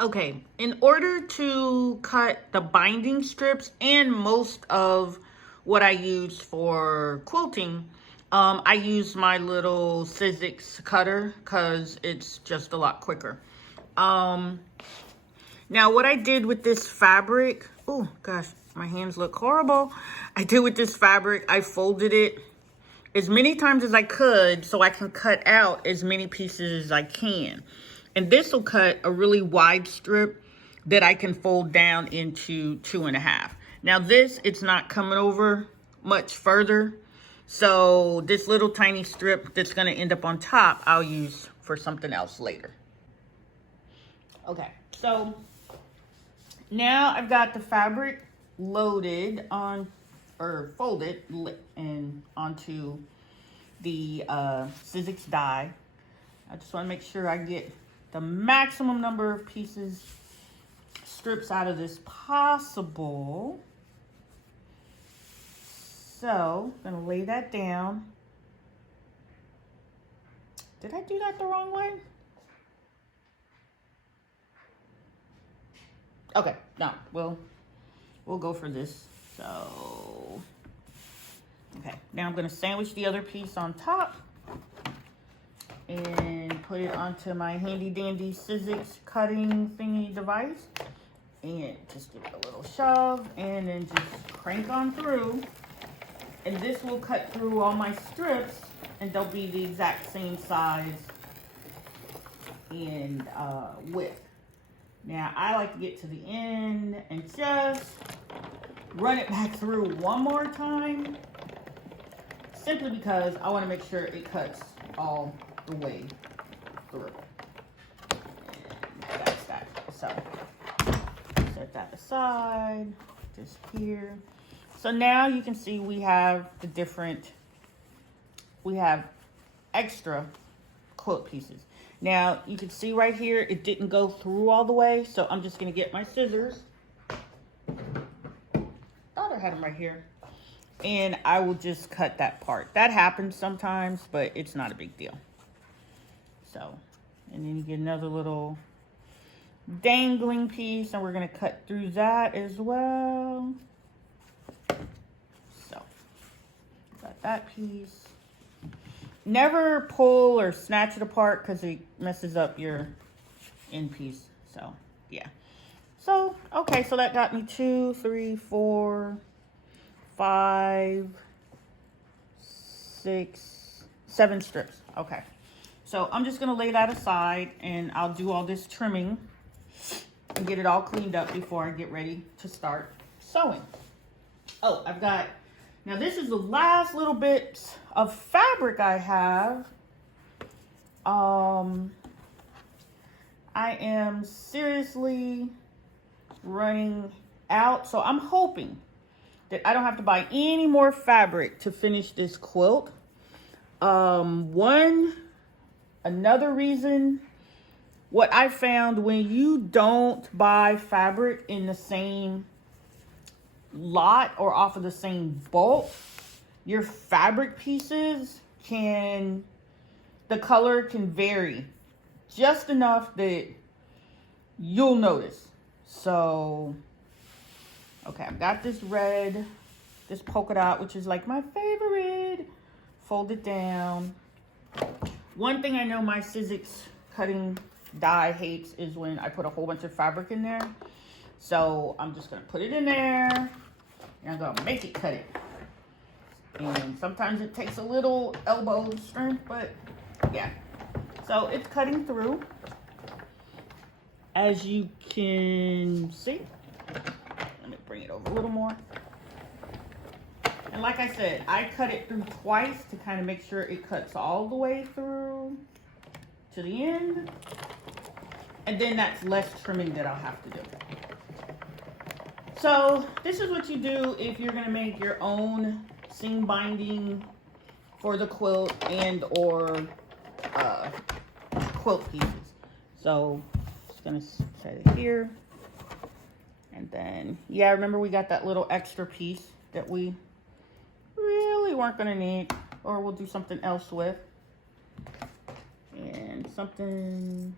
Okay, in order to cut the binding strips and most of what I use for quilting, I use my little Sizzix cutter because it's just a lot quicker. Um, Now what I did with this fabric, oh gosh, my hands look horrible. I did with this fabric, I folded it as many times as I could so I can cut out as many pieces as I can. And this will cut a really wide strip that I can fold down into 2.5. Now this, it's not coming over much further. So this little tiny strip that's gonna end up on top, I'll use for something else later. Okay, so now I've got the fabric loaded on, or folded and onto the Sizzix die. I just want to make sure I get the maximum number of pieces, strips out of this possible. So I'm gonna lay that down. Did I do that the wrong way? Okay, no, we'll go for this. So, okay, now I'm gonna sandwich the other piece on top and put it onto my handy dandy Sizzix cutting thingy device and just give it a little shove and then just crank on through. And this will cut through all my strips and they'll be the exact same size and width. Now, I like to get to the end and just run it back through one more time, simply because I want to make sure it cuts all the way through. And that's that. So, set that aside, just here. So now you can see we have extra quilt pieces. Now, you can see right here, it didn't go through all the way, so I'm just going to get my scissors. Thought I had them right here. And I will just cut that part. That happens sometimes, but it's not a big deal. So, and then you get another little dangling piece, and we're going to cut through that as well. So, got that piece. Never pull or snatch it apart because it messes up your end piece. So, yeah. So, okay, so that got me 2, 3, 4, 5, 6, 7 strips. Okay. So, I'm just going to lay that aside and I'll do all this trimming and get it all cleaned up before I get ready to start sewing. Oh, I've got... Now this is the last little bit of fabric I have. I am seriously running out, so I'm hoping that I don't have to buy any more fabric to finish this quilt. Another reason, what I found, when you don't buy fabric in the same lot or off of the same bulk, your fabric pieces the color can vary just enough that you'll notice. So, okay, I've got this red, this polka dot, which is like my favorite. Fold it down. One thing I know my Sizzix cutting die hates is when I put a whole bunch of fabric in there. So I'm just going to put it in there and I'm going to make it cut it. And sometimes it takes a little elbow strength, but yeah. So it's cutting through. As you can see. Let me bring it over a little more. And like I said, I cut it through twice to kind of make sure it cuts all the way through to the end. And then that's less trimming that I'll have to do. So this is what you do if you're going to make your own seam binding for the quilt and or quilt pieces. So just going to set it here. And then, yeah, remember we got that little extra piece that we really weren't going to need, or we'll do something else with. And something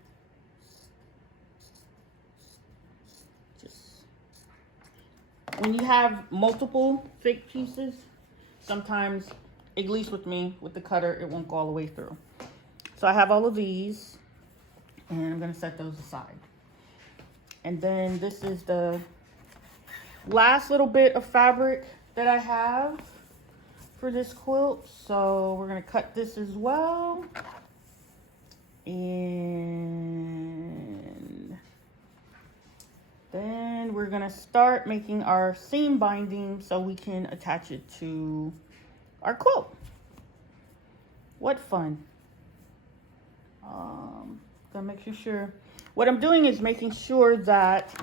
when you have multiple fake pieces, sometimes, at least with me, with the cutter, it won't go all the way through. So I have all of these, and I'm gonna set those aside. And then this is the last little bit of fabric that I have for this quilt. So we're gonna cut this as well. And then we're gonna start making our seam binding so we can attach it to our quilt. What fun. Gonna make sure. What I'm doing is making sure that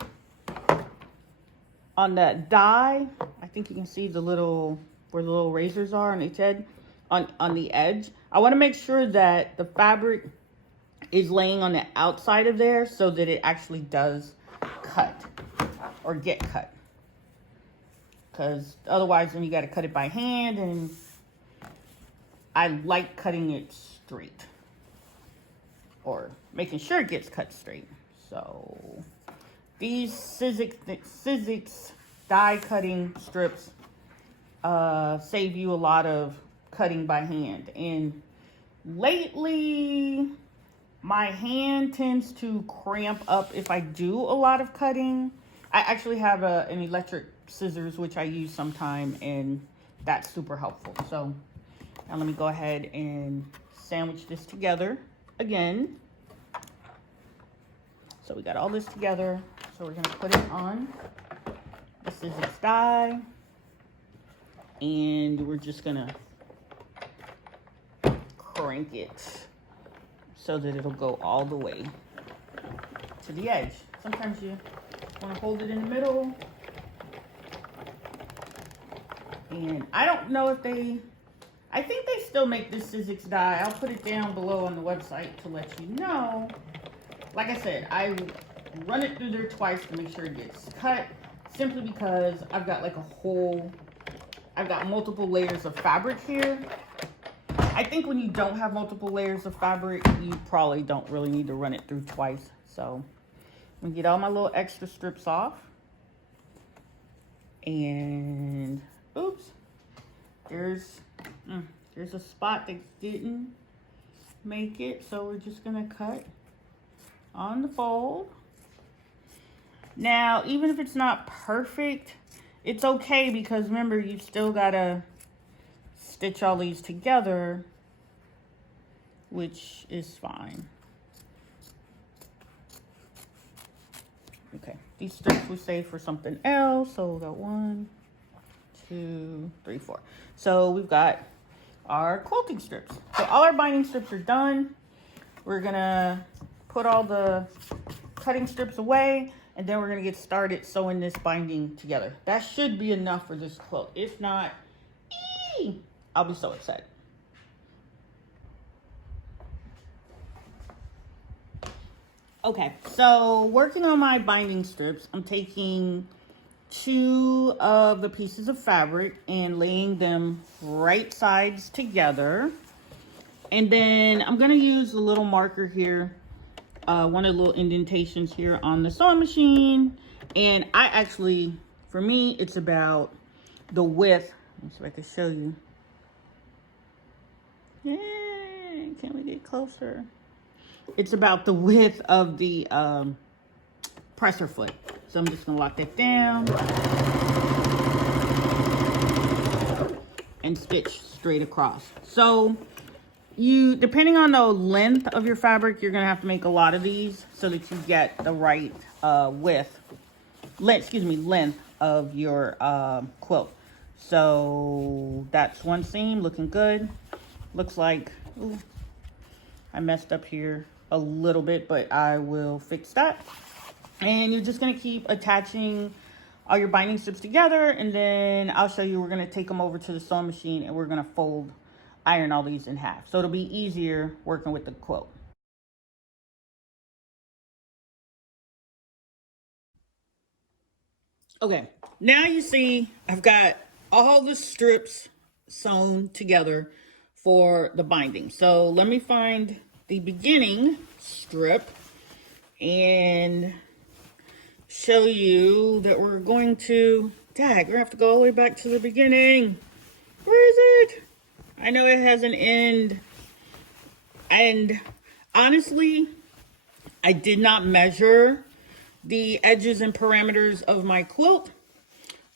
on that die, I think you can see the little, where the little razors are on each head, on the edge. I wanna make sure that the fabric is laying on the outside of there so that it actually does cut or get cut. Because otherwise then you gotta cut it by hand, and I like cutting it straight. Or making sure it gets cut straight. So these Sizzix die cutting strips save you a lot of cutting by hand. And lately, my hand tends to cramp up if I do a lot of cutting. I actually have an electric scissors, which I use sometime, and that's super helpful. So now let me go ahead and sandwich this together again. So we got all this together. So we're gonna put it on the Sizzix die, and we're just gonna crank it so that it'll go all the way to the edge. Sometimes you want to hold it in the middle. And I don't know if I think they still make this Sizzix die. I'll put it down below on the website to let you know. Like I said, I run it through there twice to make sure it gets cut, simply because I've got like I've got multiple layers of fabric here. I think when you don't have multiple layers of fabric, you probably don't really need to run it through twice. So I'm gonna get all my little extra strips off. And oops, there's a spot that didn't make it. So we're just gonna cut on the fold. Now, even if it's not perfect, it's okay, because remember, you still gotta stitch all these together, which is fine. Okay, these strips we save for something else. So we got 1, 2, 3, 4. So we've got our quilting strips. So all our binding strips are done. We're gonna put all the cutting strips away, and then we're gonna get started sewing this binding together. That should be enough for this quilt. If not, I'll be so upset. Okay, so working on my binding strips, I'm taking 2 of the pieces of fabric and laying them right sides together. And then I'm gonna use a little marker here, one of the little indentations here on the sewing machine. And I actually, for me, it's about the width. Let me see if I can show you. Yeah, can we get closer? It's about the width of the presser foot. So I'm just gonna lock that down and stitch straight across. So you, depending on the length of your fabric, you're gonna have to make a lot of these so that you get the right length of your quilt. So that's one seam looking good. Looks like, ooh, I messed up here a little bit, but I will fix that. And you're just gonna keep attaching all your binding strips together, and then I'll show you, we're gonna take them over to the sewing machine and we're gonna iron all these in half. So it'll be easier working with the quilt. Okay, now you see I've got all the strips sewn together for the binding. So let me find the beginning strip and show you that we're going to Dang, we're gonna have to go all the way back to the beginning. Where is it? I know it has an end. And honestly, I did not measure the edges and parameters of my quilt.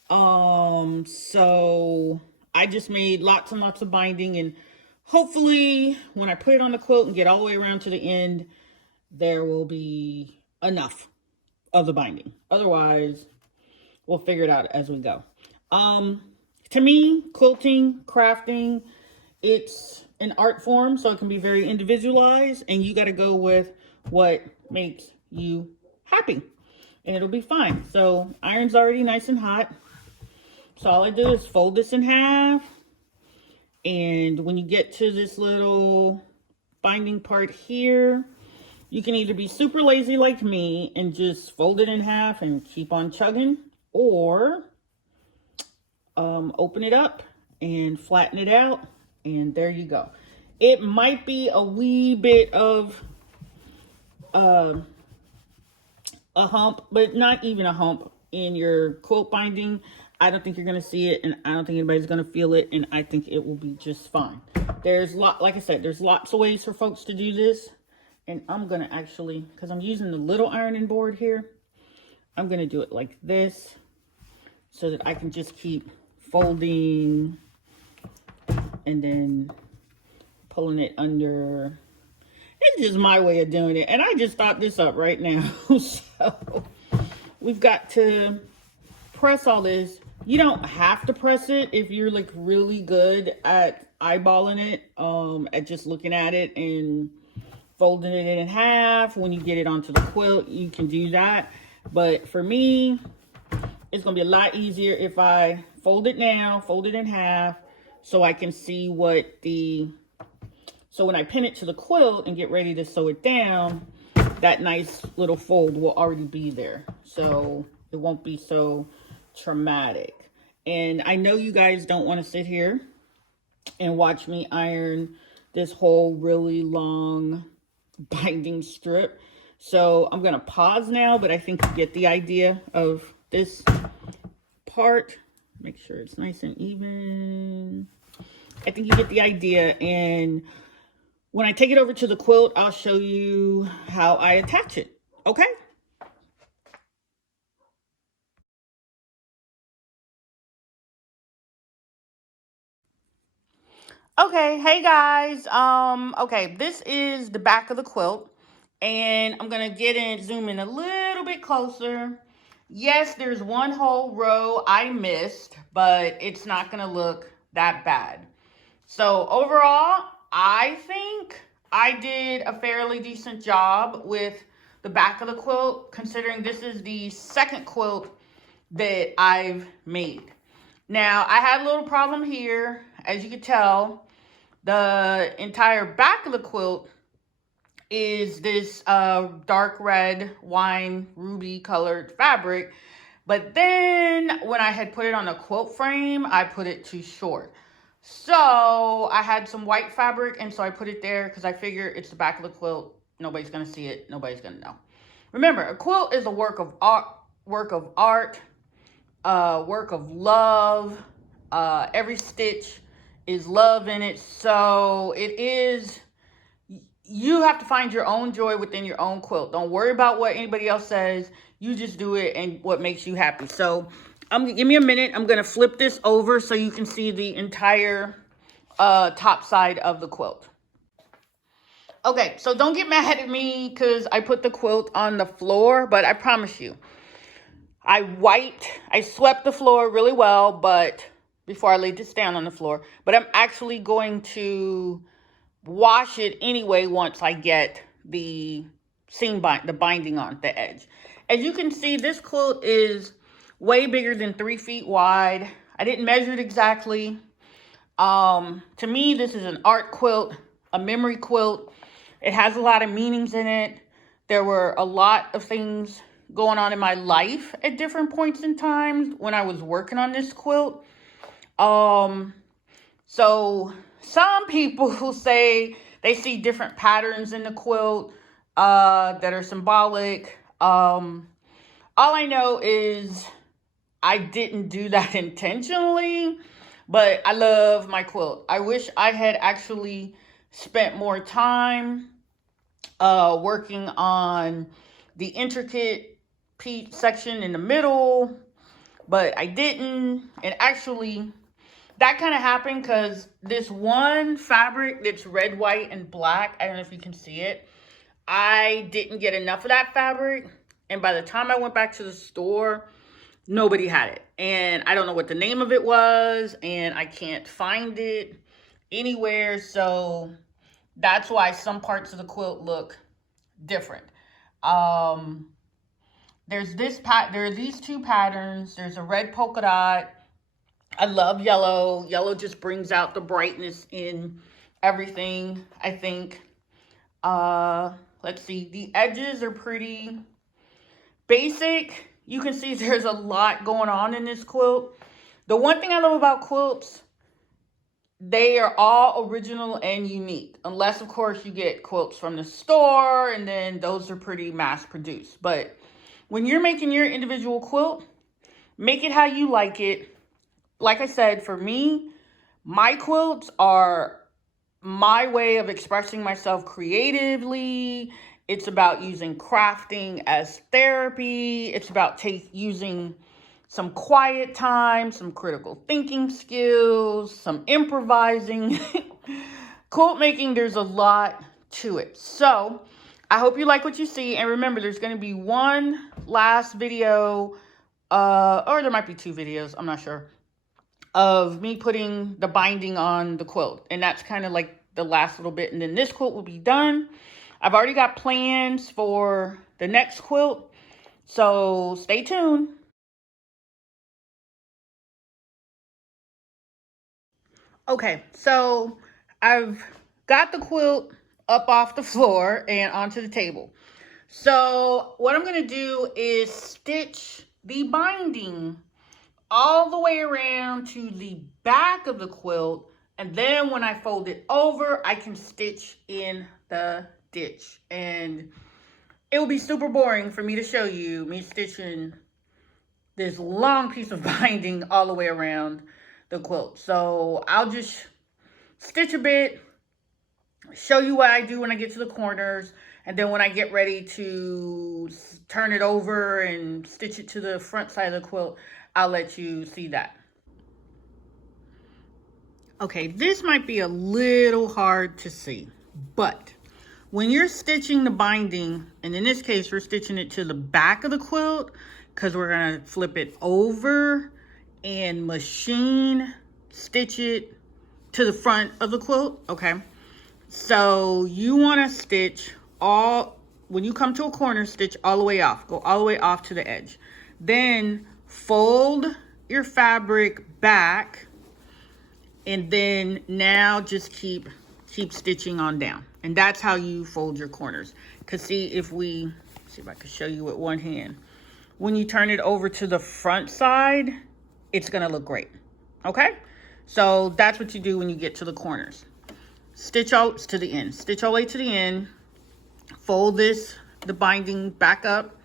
So I just made lots and lots of binding, and hopefully when I put it on the quilt and get all the way around to the end, there will be enough of the binding. Otherwise, we'll figure it out as we go. To me, quilting, crafting, it's an art form, so it can be very individualized, and you got to go with what makes you happy, and it'll be fine. So iron's already nice and hot. So all I do is fold this in half, and when you get to this little binding part here, you can either be super lazy like me and just fold it in half and keep on chugging, or open it up and flatten it out, and there you go. It might be a wee bit of a hump, but not even a hump in your quilt binding. I don't think you're going to see it, and I don't think anybody's going to feel it, and I think it will be just fine. Like I said, there's lots of ways for folks to do this, and I'm going to actually, because I'm using the little ironing board here, I'm going to do it like this so that I can just keep folding and then pulling it under. It's just my way of doing it, and I just thought this up right now. So we've got to press all this. You don't have to press it if you're like really good at eyeballing it, at just looking at it and folding it in half. When you get it onto the quilt, you can do that. But for me, it's gonna be a lot easier if I fold it now, fold it in half, so I can see so when I pin it to the quilt and get ready to sew it down, that nice little fold will already be there. So it won't be so traumatic. And I know you guys don't want to sit here and watch me iron this whole really long binding strip. So I'm going to pause now, but I think you get the idea of this part. Make sure it's nice and even. I think you get the idea, and when I take it over to the quilt, I'll show you how I attach it, okay? Okay, hey guys. Okay, this is the back of the quilt, and I'm gonna zoom in a little bit closer. Yes, there's one whole row I missed, but it's not gonna look that bad. So overall, I think I did a fairly decent job with the back of the quilt, considering this is the second quilt that I've made. Now, I had a little problem here. As you can tell, the entire back of the quilt is this dark red wine ruby colored fabric. But then when I had put it on a quilt frame, I put it too short. So I had some white fabric, and so I put it there because I figure it's the back of the quilt. Nobody's going to see it. Nobody's going to know. Remember, a quilt is a work of art, work of love. Every stitch is love in it. So you have to find your own joy within your own quilt. Don't worry about what anybody else says. You just do it and what makes you happy. So give me a minute. I'm going to flip this over so you can see the entire top side of the quilt. Okay, so don't get mad at me because I put the quilt on the floor, but I promise you, I swept the floor really well, but before I laid this down on the floor, but I'm actually going to wash it anyway once I get the binding on the edge. As you can see, this quilt is way bigger than 3 feet wide. I didn't measure it exactly. To me, this is an art quilt, a memory quilt. It has a lot of meanings in it. There were a lot of things going on in my life at different points in time when I was working on this quilt. So some people who say they see different patterns in the quilt that are symbolic. All I know is I didn't do that intentionally, but I love my quilt. I wish I had actually spent more time working on the intricate piece section in the middle, but I didn't. And actually, that kind of happened because this one fabric that's red, white, and black, I don't know if you can see it, I didn't get enough of that fabric. And by the time I went back to the store, nobody had it. And I don't know what the name of it was, and I can't find it anywhere. So that's why some parts of the quilt look different. There's there are these two patterns. There's a red polka dot. I love yellow. Yellow just brings out the brightness in everything, I think. Let's see. The edges are pretty basic. You can see there's a lot going on in this quilt. The one thing I love about quilts, they are all original and unique. Unless, of course, you get quilts from the store, and then those are pretty mass produced. But when you're making your individual quilt, make it how you like it. Like I said, for me, my quilts are my way of expressing myself creatively. It's about using crafting as therapy. It's about using some quiet time, some critical thinking skills, some improvising. Quilt making, there's a lot to it. So I hope you like what you see. And remember, there's going to be one last video, or there might be two videos, I'm not sure, of me putting the binding on the quilt. And that's kind of like the last little bit. And then this quilt will be done. I've already got plans for the next quilt, so stay tuned. Okay, so I've got the quilt up off the floor and onto the table. So what I'm going to do is stitch the binding all the way around to the back of the quilt. And then when I fold it over, I can stitch in the ditch. And it will be super boring for me to show you me stitching this long piece of binding all the way around the quilt. So I'll just stitch a bit, show you what I do when I get to the corners, and then when I get ready to turn it over and stitch it to the front side of the quilt, I'll let you see that. Okay, this might be a little hard to see, but when you're stitching the binding, and in this case, we're stitching it to the back of the quilt because we're going to flip it over and machine stitch it to the front of the quilt, okay? So you want to stitch when you come to a corner, stitch all the way off. Go all the way off to the edge. Then fold your fabric back, and then now just keep stitching on down. And that's how you fold your corners. Because see if I can show you with one hand. When you turn it over to the front side, it's going to look great. Okay? So that's what you do when you get to the corners. Stitch out to the end. Stitch all the way to the end. Fold the binding back up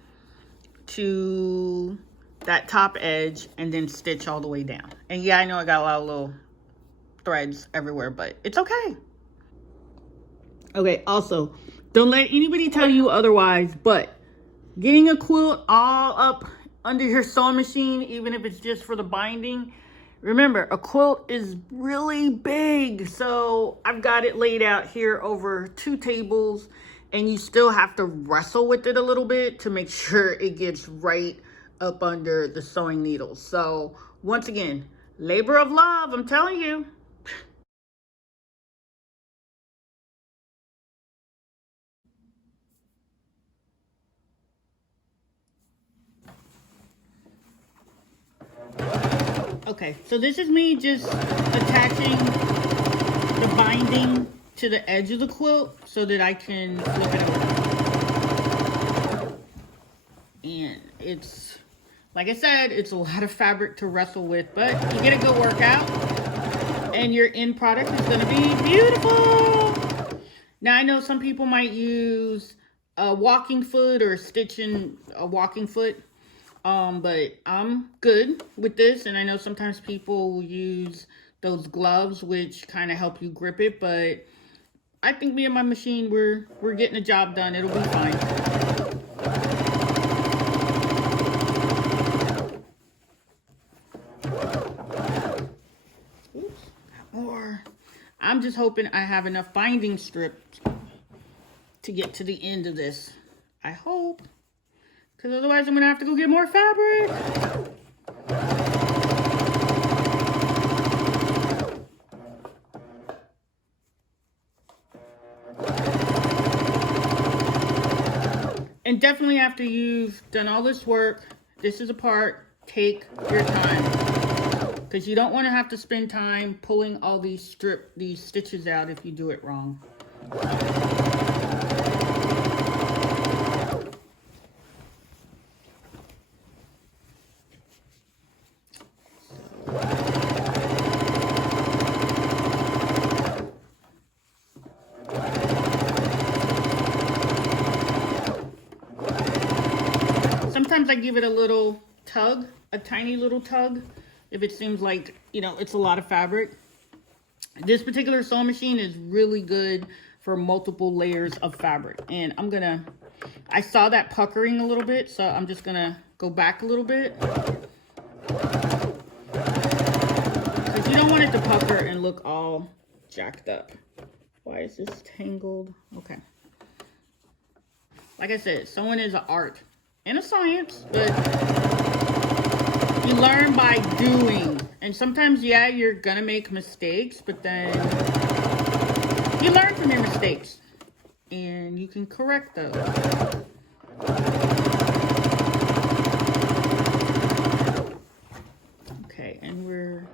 to that top edge, and then stitch all the way down. And yeah, I know I got a lot of little threads everywhere, but it's okay. Okay, also, don't let anybody tell you otherwise, but getting a quilt all up under your sewing machine, even if it's just for the binding, remember, a quilt is really big. So I've got it laid out here over 2 tables, and you still have to wrestle with it a little bit to make sure it gets right up under the sewing needles. So once again, labor of love, I'm telling you. Okay, so this is me just attaching the binding to the edge of the quilt so that I can flip it over. And it's, like I said, it's a lot of fabric to wrestle with, but you get a good workout and your end product is going to be beautiful. Now, I know some people might use a walking foot or stitching a walking foot. But I'm good with this, and I know sometimes people will use those gloves which kind of help you grip it, but I think me and my machine, we're getting the job done. It'll be fine. Oops, got more. I'm just hoping I have enough binding strips to get to the end of this. I hope, because otherwise I'm gonna have to go get more fabric. And definitely after you've done all this work, this is a part, take your time. Because you don't want to have to spend time pulling all these stitches out if you do it wrong. Sometimes I give it a little tug, a tiny little tug, if it seems like, you know, it's a lot of fabric. This particular sewing machine is really good for multiple layers of fabric. And I saw that puckering a little bit, so I'm just gonna go back a little bit. Because you don't want it to pucker and look all jacked up. Why is this tangled? Okay. Like I said, sewing is an art and a science, but you learn by doing. And sometimes, yeah, you're gonna make mistakes, but then you learn from your mistakes and you can correct those. Okay, and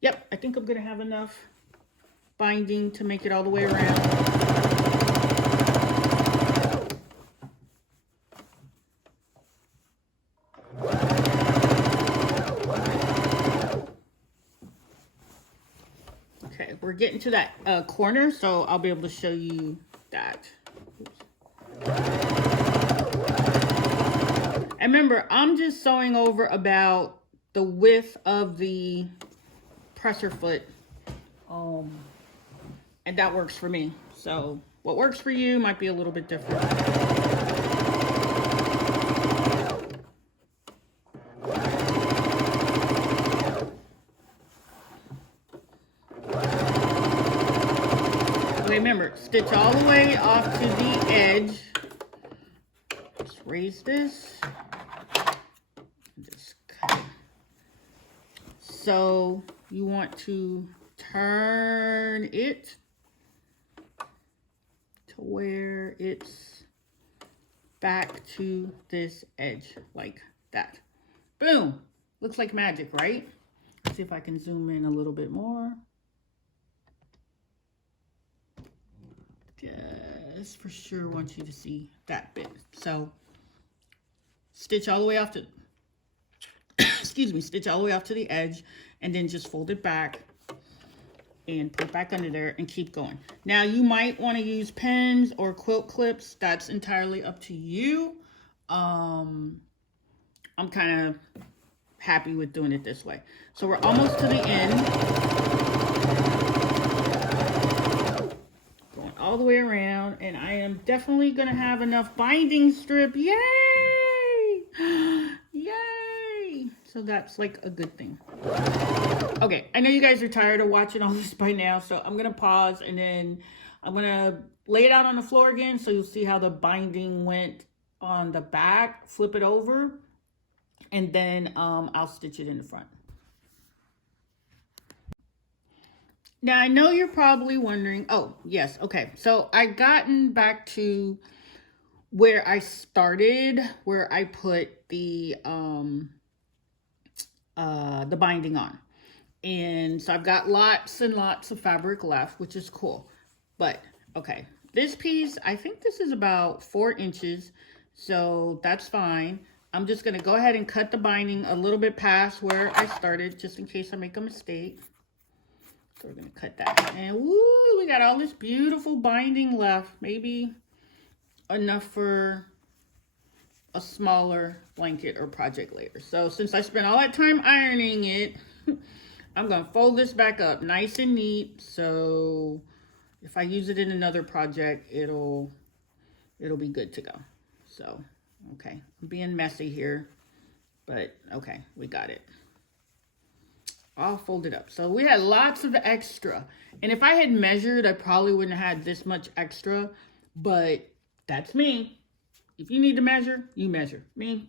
yep, I think I'm gonna have enough binding to make it all the way around. Okay, we're getting to that corner, so I'll be able to show you that. And remember, I'm just sewing over about the width of the presser foot. And that works for me. So what works for you might be a little bit different. Okay, remember, stitch all the way off to the edge. Just raise this. Just cut it. So you want to turn it to where it's back to this edge, like that. Boom! Looks like magic, right? Let's see if I can zoom in a little bit more. Just for sure want you to see that bit. So stitch all the way off to excuse me, stitch all the way off to the edge, and then just fold it back and put it back under there and keep going. Now you might want to use pins or quilt clips. That's entirely up to you. I'm kind of happy with doing it this way. So we're almost to the end. Going all the way around, and I am definitely gonna have enough binding strip. Yay! Yay! So that's like a good thing. Okay, I know you guys are tired of watching all this by now, so I'm gonna pause and then I'm gonna lay it out on the floor again so you'll see how the binding went on the back. Flip it over, and then I'll stitch it in the front. Now, I know you're probably wondering, oh, yes, okay. So I've gotten back to where I started, where I put the binding on. And so I've got lots and lots of fabric left, which is cool. But, okay, this piece, I think this is about 4 inches, so that's fine. I'm just going to go ahead and cut the binding a little bit past where I started, just in case I make a mistake. So we're going to cut that. And woo, we got all this beautiful binding left. Maybe enough for a smaller blanket or project layer. So since I spent all that time ironing it, I'm going to fold this back up nice and neat. So if I use it in another project, it'll be good to go. So, okay, I'm being messy here, but okay, we got it. All folded up. So we had lots of extra. And if I had measured, I probably wouldn't have had this much extra, but that's me. If you need to measure, you measure. Me,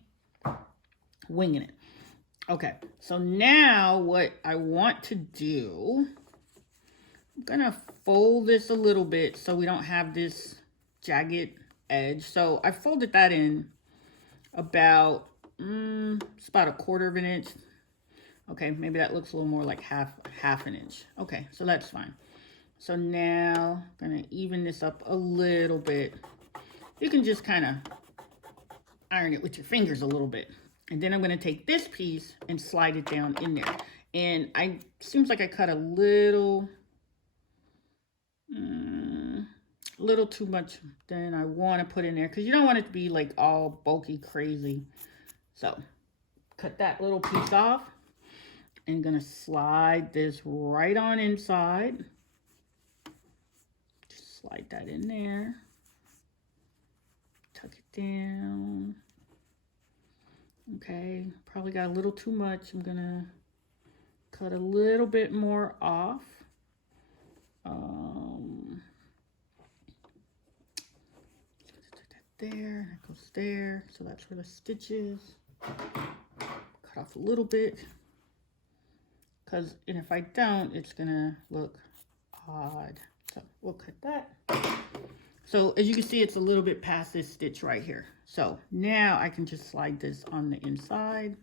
winging it. Okay, so now what I want to do, I'm gonna fold this a little bit so we don't have this jagged edge. So I folded that in about, it's about 1/4 of an inch. Okay, maybe that looks a little more like half an inch. Okay, so that's fine. So now I'm gonna even this up a little bit. You can just kind of iron it with your fingers a little bit. And then I'm gonna take this piece and slide it down in there. And seems like I cut a little too much than I want to put in there, because you don't want it to be like all bulky crazy. So cut that little piece off and gonna slide this right on inside. Just slide that in there, tuck it down. Okay, probably got a little too much. I'm gonna cut a little bit more off. There, it goes there. So that's where the stitch is. Cut off a little bit, and if I don't, it's gonna look odd. So we'll cut that. So as you can see, it's a little bit past this stitch right here. So now I can just slide this on the inside,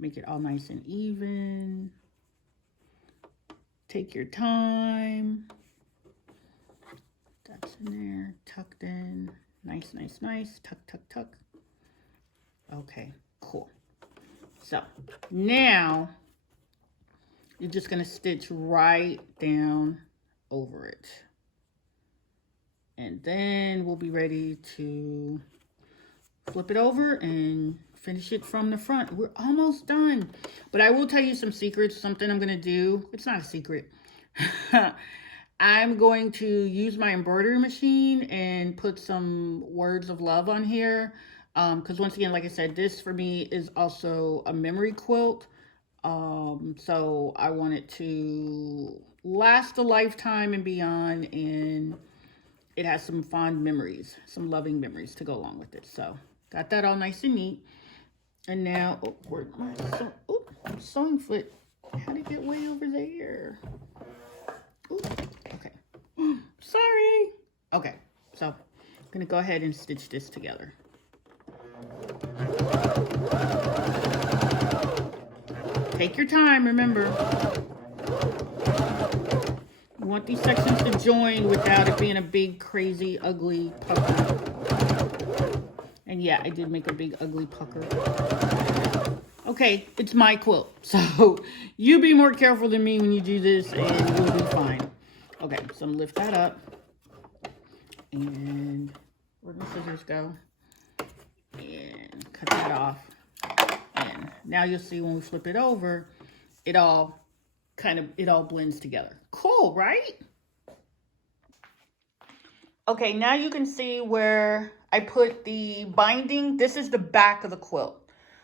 make it all nice and even. Take your time. That's in there, tucked in. Nice, nice, nice. Tuck, tuck, tuck. Okay, cool. So now you're just gonna stitch right down over it. And then we'll be ready to flip it over and finish it from the front. We're almost done. But I will tell you some secrets, something I'm gonna do. It's not a secret. I'm going to use my embroidery machine and put some words of love on here. Because once again, like I said, this for me is also a memory quilt. So I want it to last a lifetime and beyond. And it has some fond memories, some loving memories to go along with it. So got that all nice and neat. And now, where's my sewing foot? How'd it get way over there? Ooh, okay. Sorry. Okay, so I'm gonna go ahead and stitch this together. Take your time, remember. You want these sections to join without it being a big, crazy, ugly pucker. And yeah, I did make a big, ugly pucker. Okay, it's my quilt, so you be more careful than me when you do this and you'll be fine. Okay, so I'm gonna lift that up. And where'd my scissors go? And cut that off. And now you'll see when we flip it over, it all blends together. Cool, right? Okay, now you can see where I put the binding. This is the back of the quilt.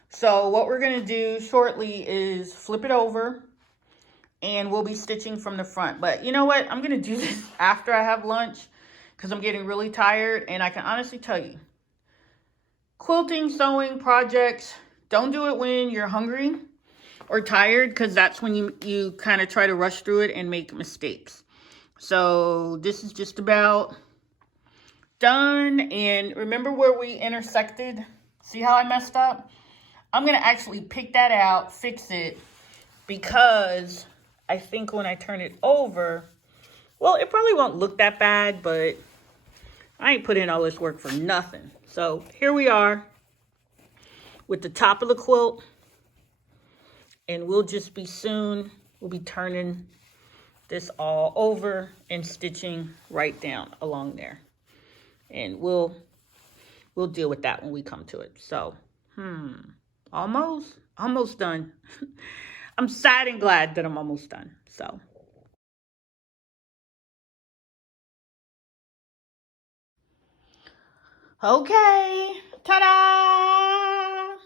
So what we're gonna do shortly is flip it over and we'll be stitching from the front. But you know what? I'm gonna do this after I have lunch because I'm getting really tired, and I can honestly tell you, quilting, sewing projects, don't do it when you're hungry or tired, because that's when you kind of try to rush through it and make mistakes. So this is just about done. And remember where we intersected? See how I messed up? I'm going to actually pick that out, fix it, because I think when I turn it over, well, it probably won't look that bad, but I ain't put in all this work for nothing. So here we are with the top of the quilt, and we'll just be we'll be turning this all over and stitching right down along there. And we'll we'll deal with that when we come to it. So, almost done. I'm sad and glad that I'm almost done. So, okay, ta-da!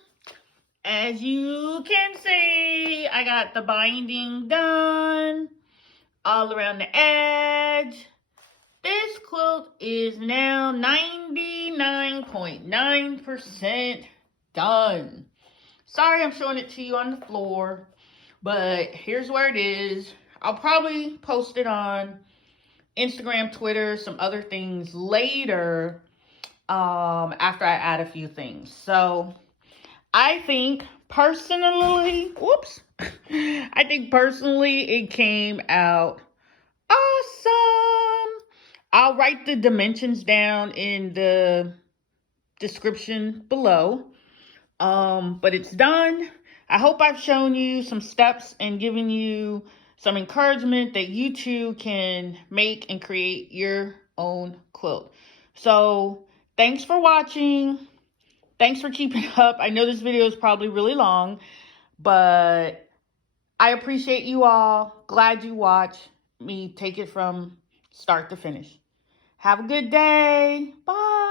As you can see, I got the binding done all around the edge. This quilt is now 99.9% done. Sorry I'm showing it to you on the floor, but here's where it is. I'll probably post it on Instagram, Twitter, some other things later after I add a few things. So I think personally, it came out awesome. I'll write the dimensions down in the description below. But it's done. I hope I've shown you some steps and given you some encouragement that you too can make and create your own quilt. So thanks for watching. Thanks for keeping up. I know this video is probably really long, but I appreciate you all. Glad you watched me take it from start to finish. Have a good day. Bye.